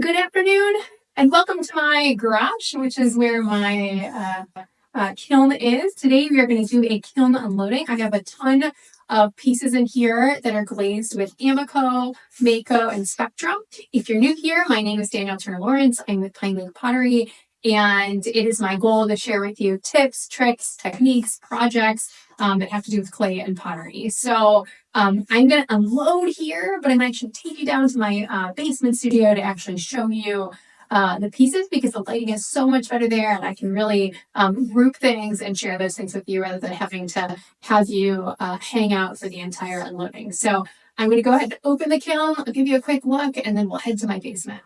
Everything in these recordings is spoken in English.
Good afternoon, and welcome to my garage, which is where my kiln is. Today we are going to do a kiln unloading. I have a ton of pieces in here that are glazed with Amaco, Mayco, and Spectrum. If you're new here, my name is Danielle Turner Lawrence. I'm with Pottery, and it is my goal to share with you tips, tricks, techniques, projects that have to do with clay and pottery. So I'm going to unload here, but I'm going to actually take you down to my basement studio to actually show you the pieces because the lighting is so much better there and I can really group things and share those things with you rather than having to have you hang out for the entire unloading. So I'm going to go ahead and open the kiln. I'll give you a quick look and then we'll head to my basement.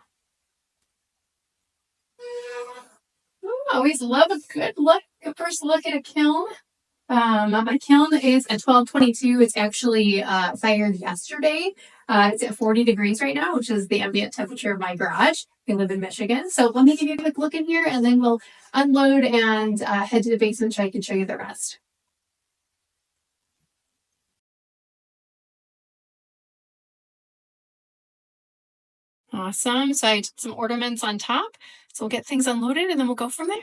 Always love a good look, a first look at a kiln. My kiln is at 1222. It's actually fired yesterday. It's at 40 degrees right now, which is the ambient temperature of my garage. I live in Michigan. So let me give you a quick look in here and then we'll unload and head to the basement so I can show you the rest. Awesome. So I did some ornaments on top. So we'll get things unloaded and then we'll go from there.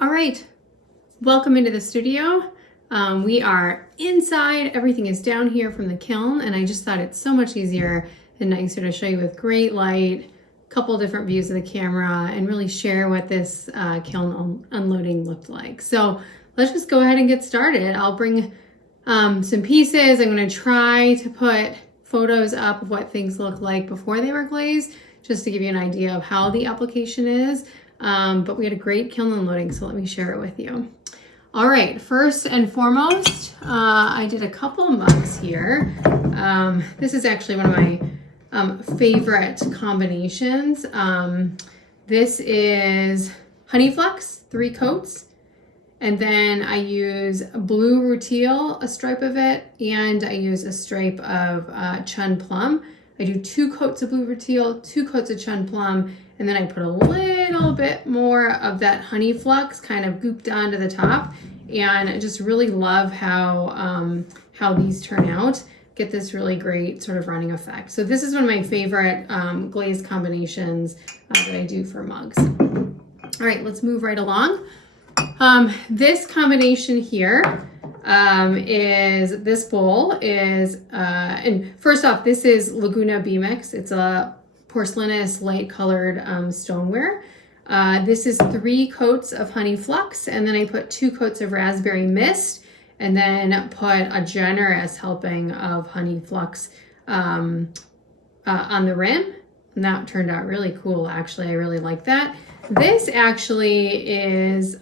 All right, welcome into the studio. We are inside. Everything is down here from the kiln, and I just thought it's so much easier and nicer to show you with great light, a couple different views of the camera, and really share what this kiln unloading looked like. So let's just go ahead and get started. I'll bring some pieces. I'm going to try to put photos up of what things look like before they were glazed, just to give you an idea of how the application is. But we had a great kiln unloading, so let me share it with you. All right, first and foremost, I did a couple mugs here. This is actually one of my favorite combinations. This is Honey Flux, 3 coats. And then I use blue rutile, a stripe of it, and I use a stripe of Chun Plum. I do 2 coats of blue rutile, 2 coats of Chun Plum, and then I put a little bit more of that Honey Flux kind of gooped onto the top. And I just really love how these turn out. Get this really great sort of running effect. So this is one of my favorite glaze combinations that I do for mugs. All right, let's move right along. This combination here is, this bowl is, and first off, this is Laguna B-Mix. It's a porcelainous light colored stoneware. This is 3 coats of Honey Flux, and then I put 2 coats of Raspberry Mist, and then put a generous helping of Honey Flux on the rim. And that turned out really cool, actually. I really like that. This actually is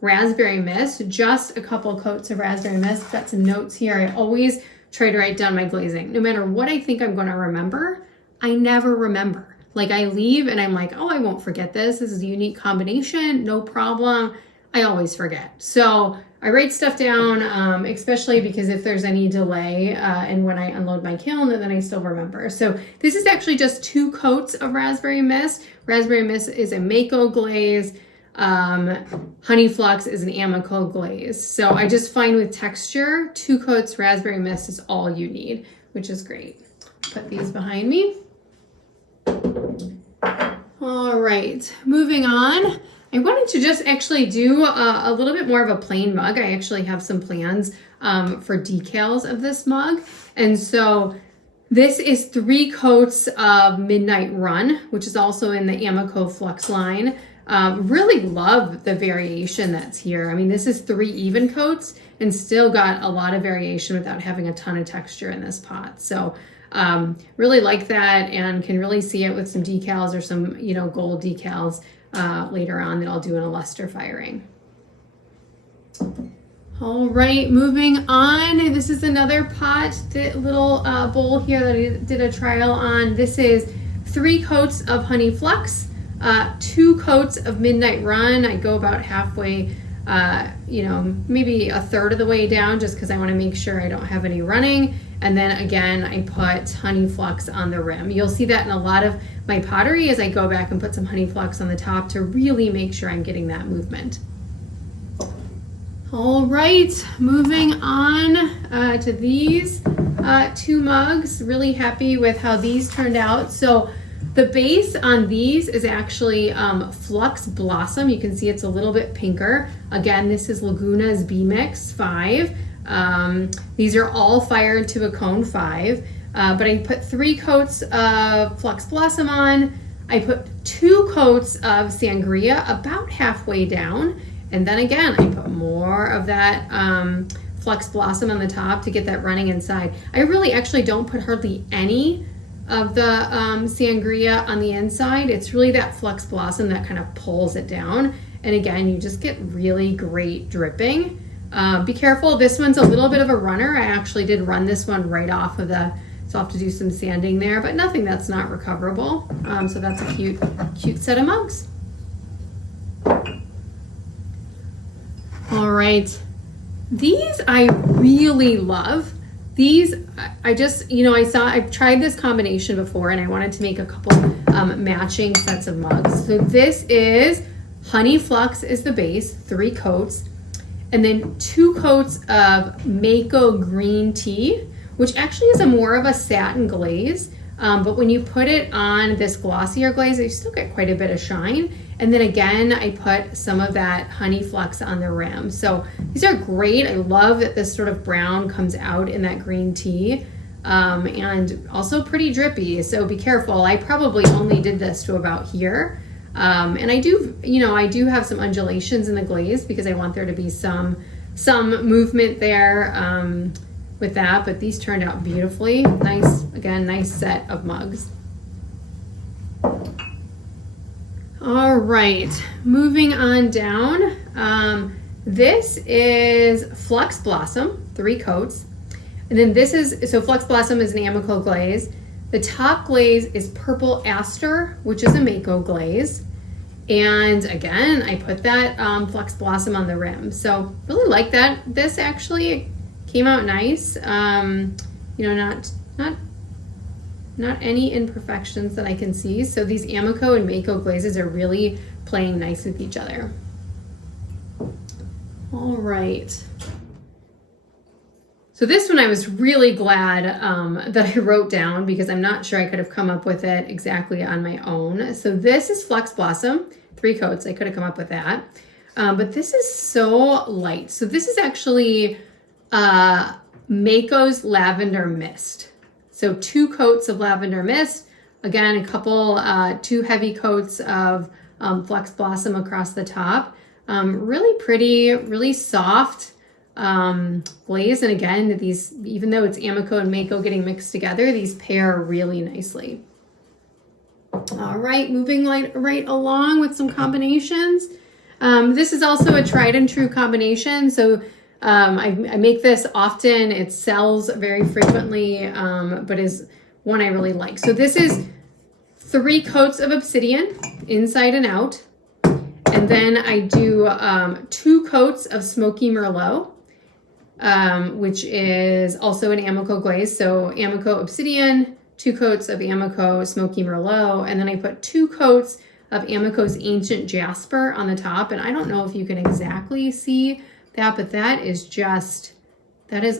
Raspberry Mist, just a couple coats of Raspberry Mist. Got some notes here. I always try to write down my glazing. No matter what I think I'm going to remember, I never remember. Like I leave and I'm like, oh, I won't forget this. This is a unique combination, no problem. I always forget. So I write stuff down, especially because if there's any delay and when I unload my kiln, then I still remember. So this is actually just 2 coats of Raspberry Mist. Raspberry Mist is a Mayco glaze. Honey Flux is an Amaco glaze. So I just find with texture, 2 coats Raspberry Mist is all you need, which is great. Put these behind me. All right, moving on. I wanted to just actually do a little bit more of a plain mug. I actually have some plans for decals of this mug. And so this is 3 coats of Midnight Run, which is also in the Amaco Flux line. Really love the variation that's here. I mean, this is 3 even coats and still got a lot of variation without having a ton of texture in this pot. So really like that and can really see it with some decals or some, gold decals later on that I'll do in a luster firing. All right, moving on. This is another pot, the little bowl here that I did a trial on. This is 3 coats of Honey Flux, 2 coats of Midnight Run. I go about halfway, maybe a third of the way down just because I want to make sure I don't have any running. And then again, I put Honey Flux on the rim. You'll see that in a lot of my pottery as I go back and put some Honey Flux on the top to really make sure I'm getting that movement. All right, moving on to these two mugs. Really happy with how these turned out. So the base on these is actually Flux Blossom. You can see it's a little bit pinker. Again, this is Laguna's B-Mix 5. These are all Fire into a Cone 5. But I put 3 coats of Flux Blossom on. I put 2 coats of Sangria about halfway down. And then again, I put more of that Flux Blossom on the top to get that running inside. I really actually don't put hardly any of the Sangria on the inside. It's really that Flux Blossom that kind of pulls it down. And again, you just get really great dripping. Be careful, this one's a little bit of a runner. I actually did run this one right off of the, so I'll have to do some sanding there, but nothing that's not recoverable. So that's a cute set of mugs. All right, these I really love. These, I just, you know, I've tried this combination before and I wanted to make a couple matching sets of mugs. So this is Honey Flux is the base, 3 coats, and then 2 coats of Mayco green tea, which actually is more of a satin glaze. But when you put it on this glossier glaze, you still get quite a bit of shine. And then again, I put some of that Honey Flux on the rim. So these are great. I love that this sort of brown comes out in that green tea, and also pretty drippy. So be careful. I probably only did this to about here. And I do, you know, I do have some undulations in the glaze because I want there to be some movement there with that, but these turned out beautifully. Nice, again, nice set of mugs. All right, moving on down. This is Flux Blossom, 3 coats. And then this is, so Flux Blossom is an Amaco glaze. The top glaze is Purple Aster, which is a Mayco glaze. And again, I put that Flux Blossom on the rim. So really like that. This actually came out nice. You know, not any imperfections that I can see. So these Amaco and Mayco glazes are really playing nice with each other. All right. So this one I was really glad that I wrote down because I'm not sure I could have come up with it exactly on my own. So this is Flux Blossom, 3 coats. I could have come up with that. But this is so light. So this is actually Mayco's Lavender Mist. So 2 coats of lavender mist. Again, a couple, 2 heavy coats of Flux Blossom across the top. Really pretty, really soft glaze. And again, these, even though it's Amaco and Mayco getting mixed together, these pair really nicely. All right, moving right along with some combinations. This is also a tried and true combination. So I make this often. It sells very frequently, but is one I really like. So this is 3 coats of obsidian inside and out. And then I do 2 coats of Smoky Merlot, which is also an Amaco glaze. So Amaco obsidian, 2 coats of Amaco Smoky Merlot, and then I put 2 coats of Amaco's Ancient Jasper on the top. And I don't know if you can exactly see that, but that is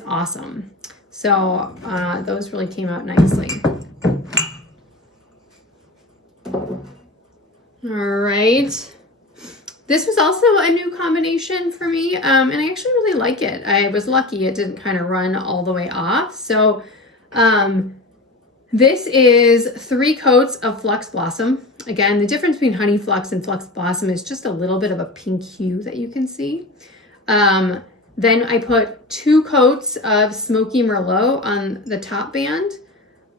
awesome. So those really came out nicely. All right. This was also a new combination for me, and I actually really like it. I was lucky it didn't kind of run all the way off. So this is 3 coats of Flux Blossom. Again, the difference between Honey Flux and Flux Blossom is just a little bit of a pink hue that you can see. Then I put 2 coats of Smoky Merlot on the top band,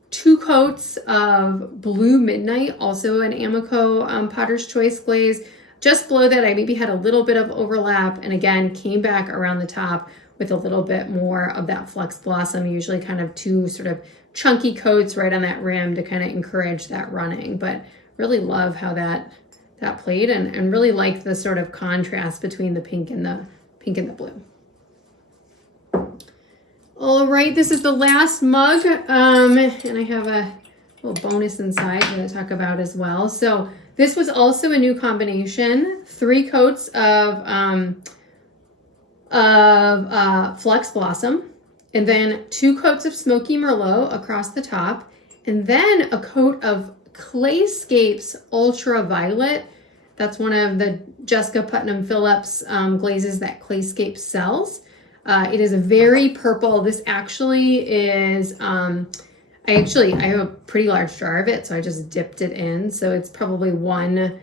2 coats of Blue Midnight, also an Amaco Potter's Choice glaze. Just below that, I maybe had a little bit of overlap, and again, came back around the top with a little bit more of that Flux Blossom, usually kind of 2 sort of chunky coats right on that rim to kind of encourage that running. But really love how that played, and really like the sort of contrast between the pink and the blue. All right, this is the last mug, and I have a little bonus inside I'm going to talk about as well. So this was also a new combination, 3 coats of of Flux Blossom, and then 2 coats of Smoky Merlot across the top, and then a coat of Clayscapes Ultraviolet. That's one of the Jessica Putnam Phillips glazes that Clayscapes sells. It is a very purple. This actually is, I have a pretty large jar of it, so I just dipped it in. So it's probably one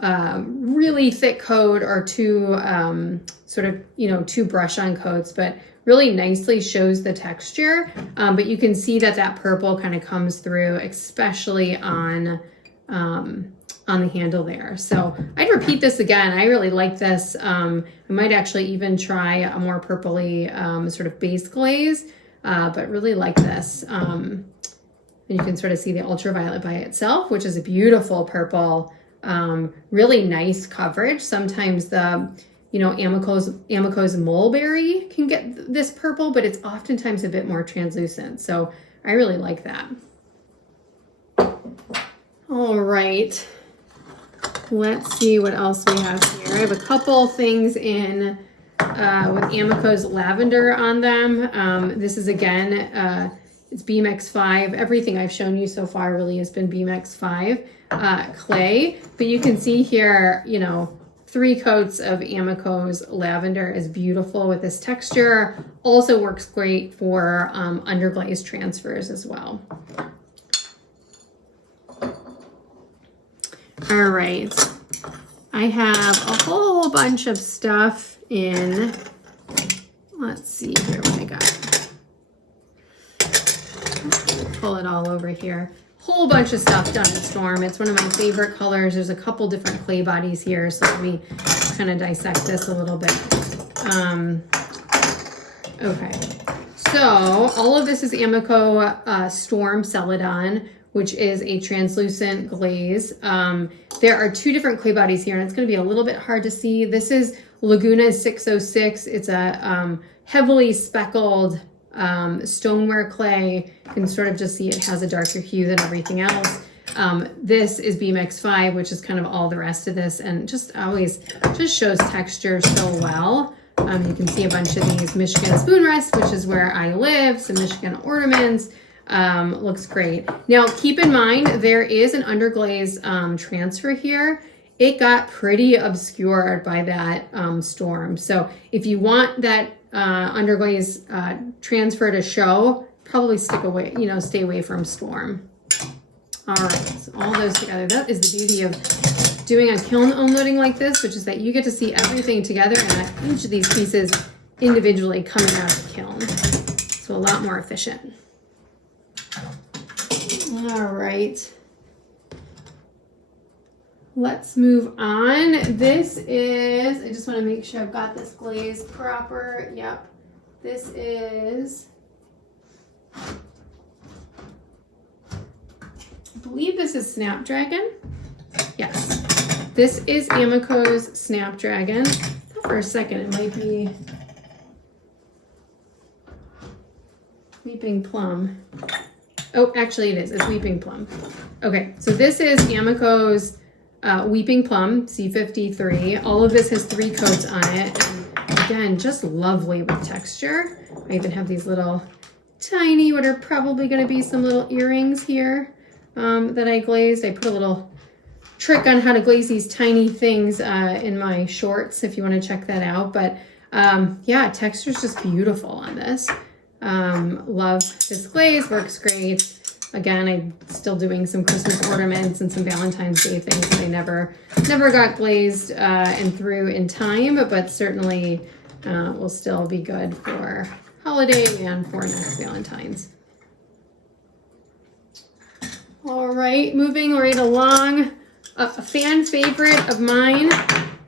really thick coat or 2 sort of, 2 brush on coats, but really nicely shows the texture. But you can see that purple kind of comes through, especially on the handle there. So I'd repeat this again. I really like this. I might actually even try a more purpley sort of base glaze, but really like this. And you can sort of see the ultraviolet by itself, which is a beautiful purple, really nice coverage. Sometimes the, Amaco's mulberry can get this purple, but it's oftentimes a bit more translucent. So I really like that. All right. Let's see what else we have here. I have a couple things in with Amaco's lavender on them. This is again, it's BMX5. Everything I've shown you so far really has been BMX5 clay. But you can see here, 3 coats of Amaco's lavender is beautiful with this texture. Also works great for underglaze transfers as well. All right, I have a whole bunch of stuff in, let's see here what I got. Pull it all over here. Whole bunch of stuff done in Storm. It's one of my favorite colors. There's a couple different clay bodies here, so let me kind of dissect this a little bit. Okay, so all of this is Amaco Storm Celadon, which is a translucent glaze. There are 2 different clay bodies here, and it's going to be a little bit hard to see. This is Laguna 606. It's a heavily speckled stoneware clay. You can sort of just see it has a darker hue than everything else. This is BMX5, which is kind of all the rest of this, and just shows texture so well. You can see a bunch of these Michigan spoon rests, which is where I live, some Michigan ornaments. Looks great. Now, keep in mind, there is an underglaze transfer here. It got pretty obscured by that storm. So if you want that underglaze transfer to show, probably stay away from storm. All right, so all those together. That is the beauty of doing a kiln unloading like this, which is that you get to see everything together and each of these pieces individually coming out of the kiln. So a lot more efficient. All right, let's move on. This is, I just want to make sure I've got this glaze proper. Yep, this is, I believe this is Snapdragon. Yes, this is Amaco's Snapdragon. For a second, it might be Weeping Plum. Oh, actually it is. It's Weeping Plum. Okay, so this is Amaco's Weeping Plum C53. All of this has 3 coats on it. And again, just lovely with texture. I even have these little tiny, what are probably going to be some little earrings here that I glazed. I put a little trick on how to glaze these tiny things in my shorts if you want to check that out. But yeah, texture's just beautiful on this. Love this glaze, works great. Again, I'm still doing some Christmas ornaments and some Valentine's Day things that I never got glazed and through in time, but certainly will still be good for holiday and for next Valentine's. All right, moving right along. A fan favorite of mine.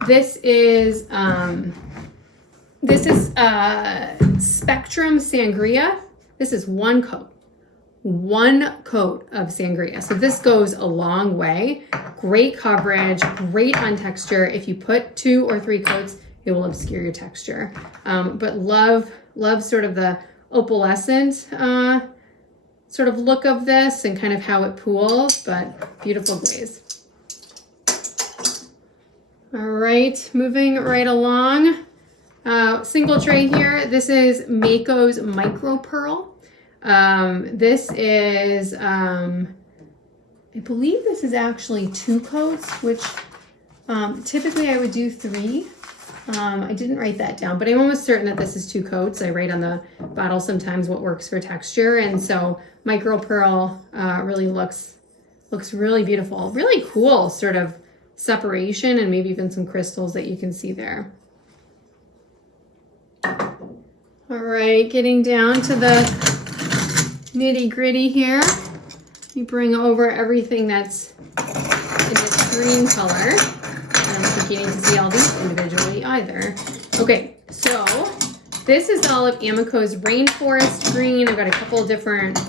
This is Spectrum Sangria. This is 1 coat. 1 coat of sangria. So this goes a long way. Great coverage, great on texture. If you put 2 or 3 coats, it will obscure your texture. But love sort of the opalescent sort of look of this and kind of how it pools, but beautiful glaze. All right, moving right along. Single tray here. This is Mayco's Micro Pearl. This is, I believe this is actually 2 coats, which typically I would do 3. I didn't write that down, but I'm almost certain that this is 2 coats. I write on the bottle sometimes what works for texture, and so Micro Pearl really looks really beautiful. Really cool sort of separation, and maybe even some crystals that you can see there. All right, getting down to the nitty gritty here. You bring over everything that's in this green color. I'm beginning to see all these individually either. Okay, so this is all of Amaco's Rainforest Green. I've got a couple of different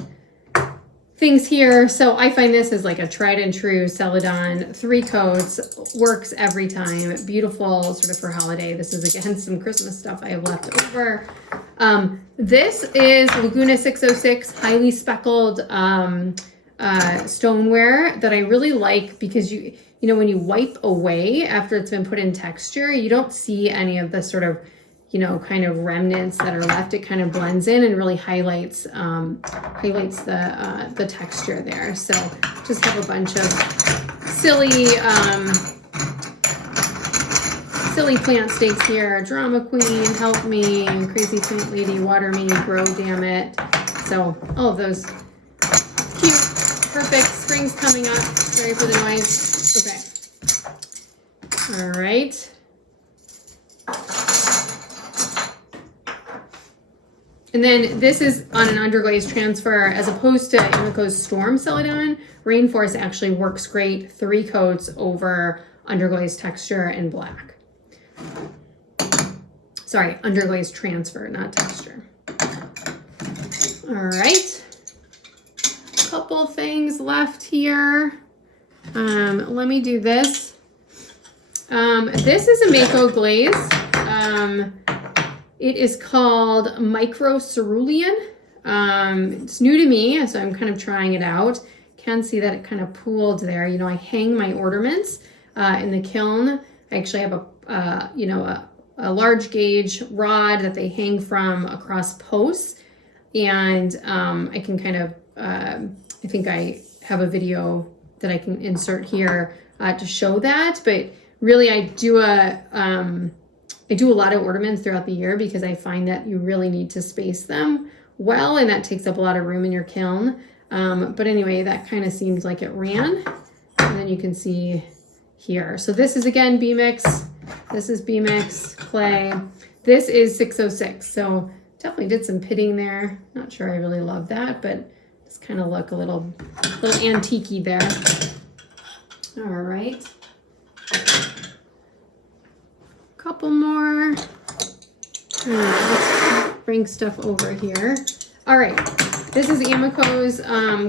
things here. So I find this is like a tried and true Celadon, 3 coats, works every time. Beautiful sort of for holiday. This is again some Christmas stuff I have left over. This is Laguna 606 highly speckled stoneware that I really like, because you know when you wipe away after it's been put in texture, you don't see any of the sort of kind of remnants that are left. It kind of blends in and really highlights the texture there. So just have a bunch of silly plant stakes here. Drama Queen, Help Me, Crazy Sweet Lady, Water Me, Grow Damn It. So all of those cute, perfect. Spring's coming up. Sorry for the noise. Okay. All right. And then this is on an underglaze transfer, as opposed to Amaco's Storm Celadon. Rainforest actually works great, 3 coats over underglaze texture and black. Sorry, underglaze transfer, not texture. All right, couple things left here. Let me do this. This is a Mayco glaze. It is called Micro Cerulean. It's new to me, so I'm kind of trying it out. Can see that it kind of pooled there. I hang my ornaments in the kiln. I actually have a large gauge rod that they hang from across posts, and I can kind of, I think I have a video that I can insert here to show that, but really I do a lot of ornaments throughout the year because I find that you really need to space them well, and that takes up a lot of room in your kiln. But anyway, that kind of seems like it ran. And then you can see here. So this is again B-Mix. This is B-Mix clay. This is 606. So definitely did some pitting there. Not sure I really love that, but just kind of look a little antique-y there. All right. Couple more. Let's bring stuff over here. All right, this is Amaco's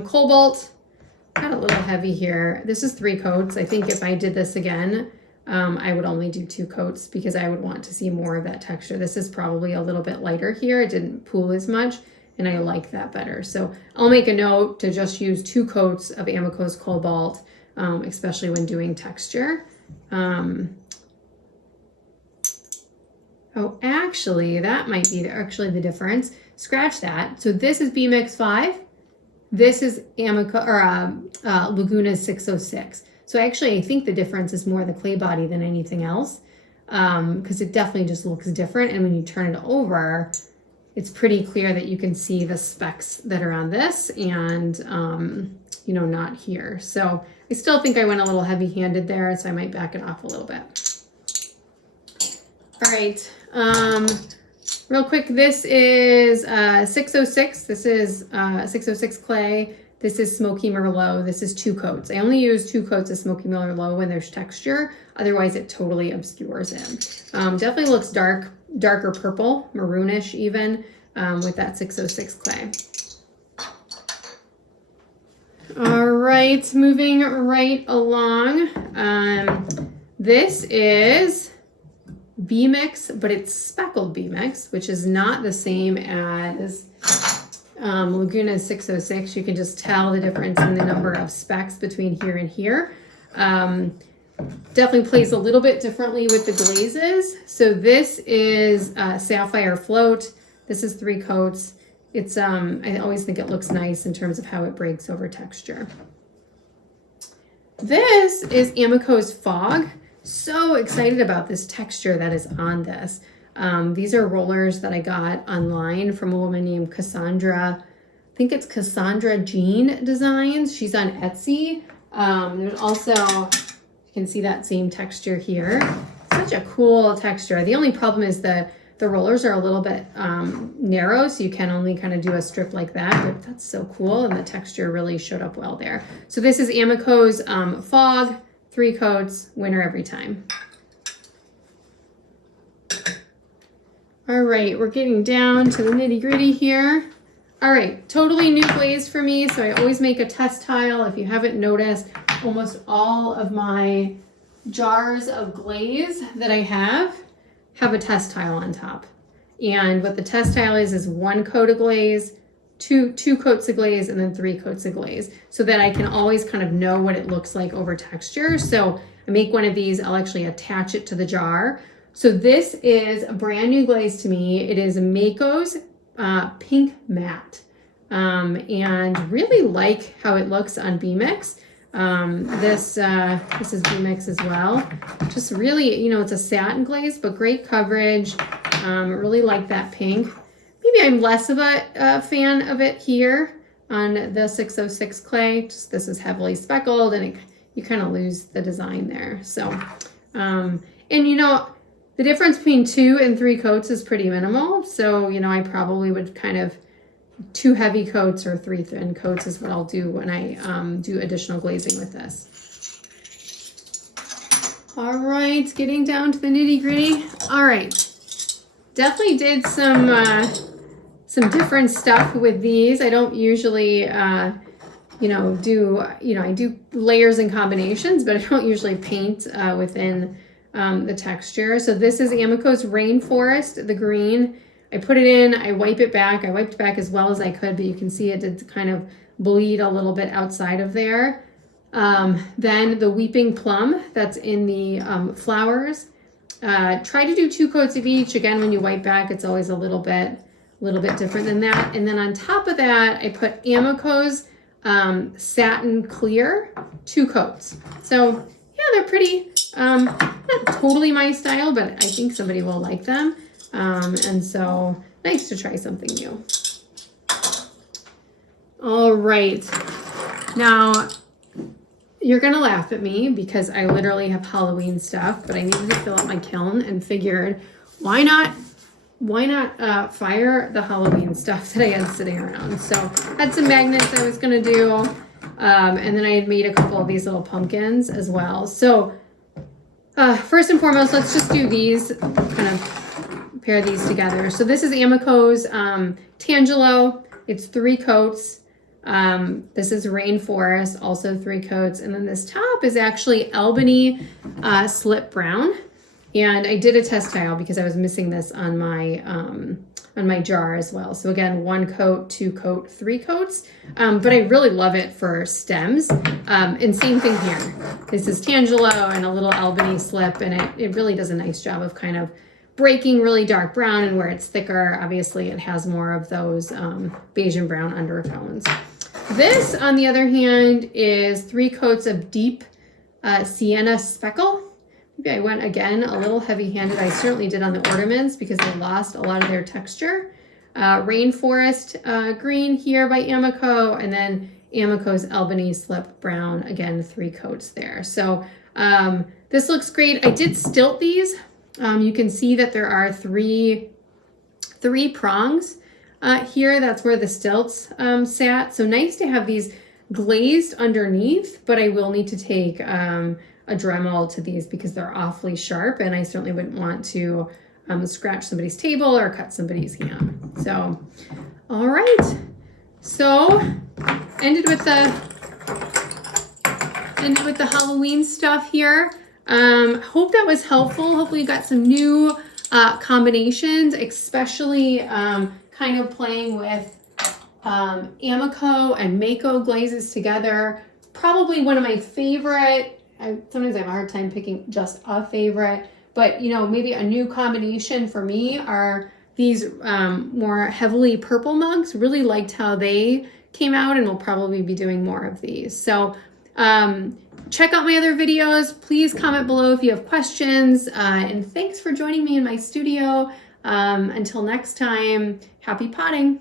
Cobalt. Got a little heavy here. This is 3 coats. I think if I did this again, I would only do 2 coats because I would want to see more of that texture. This is probably a little bit lighter here. It didn't pool as much, and I like that better. So I'll make a note to just use 2 coats of Amaco's Cobalt, especially when doing texture. Oh, actually, that might be actually the difference. Scratch that. So this is B-Mix 5. This is Amaco or Laguna 606. So actually, I think the difference is more the clay body than anything else, because it definitely just looks different. And when you turn it over, it's pretty clear that you can see the specks that are on this and, not here. So I still think I went a little heavy-handed there, so I might back it off a little bit. All right, real quick, this is 606. This is 606 clay. This is Smoky Merlot. This is 2 coats. I only use 2 coats of Smoky Merlot when there's texture. Otherwise, it totally obscures it. Definitely looks darker purple, maroonish even, with that 606 clay. All right, moving right along. This is B-Mix, but it's speckled B-Mix, which is not the same as Laguna 606. You can just tell the difference in the number of specks between here and here. definitely plays a little bit differently with the glazes. So this is Sapphire Float. This is 3 coats. It's I always think it looks nice in terms of how it breaks over texture. This is Amaco's Fog. So excited about this texture that is on this. These are rollers that I got online from a woman named Cassandra. I think it's Cassandra Jean Designs. She's on Etsy. There's also, you can see that same texture here. Such a cool texture. The only problem is the rollers are a little bit narrow, so you can only kind of do a strip like that, but that's so cool, and the texture really showed up well there. So this is Amaco's Fog, 3 coats, winner every time. All right, we're getting down to the nitty gritty here. All right, totally new glaze for me, so I always make a test tile. If you haven't noticed, almost all of my jars of glaze that I have a test tile on top. And what the test tile is 1 coat of glaze, two coats of glaze, and then 3 coats of glaze, so that I can always kind of know what it looks like over texture. So I make one of these, I'll actually attach it to the jar. So this is a brand new glaze to me. It is Mayco's Pink Matte, and really like how it looks on B-Mix. This is B-Mix as well. Just really, you know, it's a satin glaze, but great coverage. Really like that pink. Maybe I'm less of a fan of it here on the 606 clay. Just this is heavily speckled, and you kind of lose the design there. So, and you know, the difference between 2 and 3 coats is pretty minimal. So, you know, I probably would kind of 2 heavy coats or 3 thin coats is what I'll do when I do additional glazing with this. All right, getting down to the nitty gritty. All right, definitely did some different stuff with these. I don't usually, I do layers and combinations, but I don't usually paint within the texture. So this is Amaco's Rainforest, the green. I put it in, I wipe it back. I wiped back as well as I could, but you can see it did kind of bleed a little bit outside of there. Then the Weeping Plum, that's in the flowers. Try to do 2 coats of each. Again, when you wipe back, it's always a little bit different than that. And then on top of that, I put Amaco's Satin Clear, 2 coats. So yeah, they're pretty, not totally my style, but I think somebody will like them. And so nice to try something new. All right. Now you're going to laugh at me because I literally have Halloween stuff, but I needed to fill out my kiln and figured why not fire the Halloween stuff that I had sitting around. So had some magnets I was going to do. And then I had made a couple of these little pumpkins as well. So, first and foremost, let's just do these, kind of pair these together. So this is Amaco's Tangelo. It's 3 coats. This is Rainforest, also 3 coats. And then this top is actually Albany Slip Brown. And I did a test tile because I was missing this on my jar as well. So again, 1 coat, 2 coat, 3 coats. But I really love it for stems. And same thing here. This is Tangelo and a little Albany Slip, and it really does a nice job of kind of breaking really dark brown, and where it's thicker, obviously it has more of those beige and brown undertones. This, on the other hand, is 3 coats of deep sienna speckle. Maybe I went, again, a little heavy-handed. I certainly did on the ornaments because they lost a lot of their texture. Rainforest green here by Amaco, and then Amaco's Albany Slip Brown, again, 3 coats there. So this looks great. I did stilt these. You can see that there are three prongs here. That's where the stilts sat. So nice to have these glazed underneath, but I will need to take a Dremel to these because they're awfully sharp, and I certainly wouldn't want to scratch somebody's table or cut somebody's hand. So, all right. So ended with the Halloween stuff here. Hope that was helpful. Hopefully you got some new combinations, especially kind of playing with Amaco and Mayco glazes together. Probably one of my favorite sometimes I have a hard time picking just a favorite, but you know, maybe a new combination for me are these more heavily purple mugs. Really liked how they came out, and we'll probably be doing more of these. So check out my other videos. Please comment below if you have questions, and thanks for joining me in my studio. Until next time, happy potting.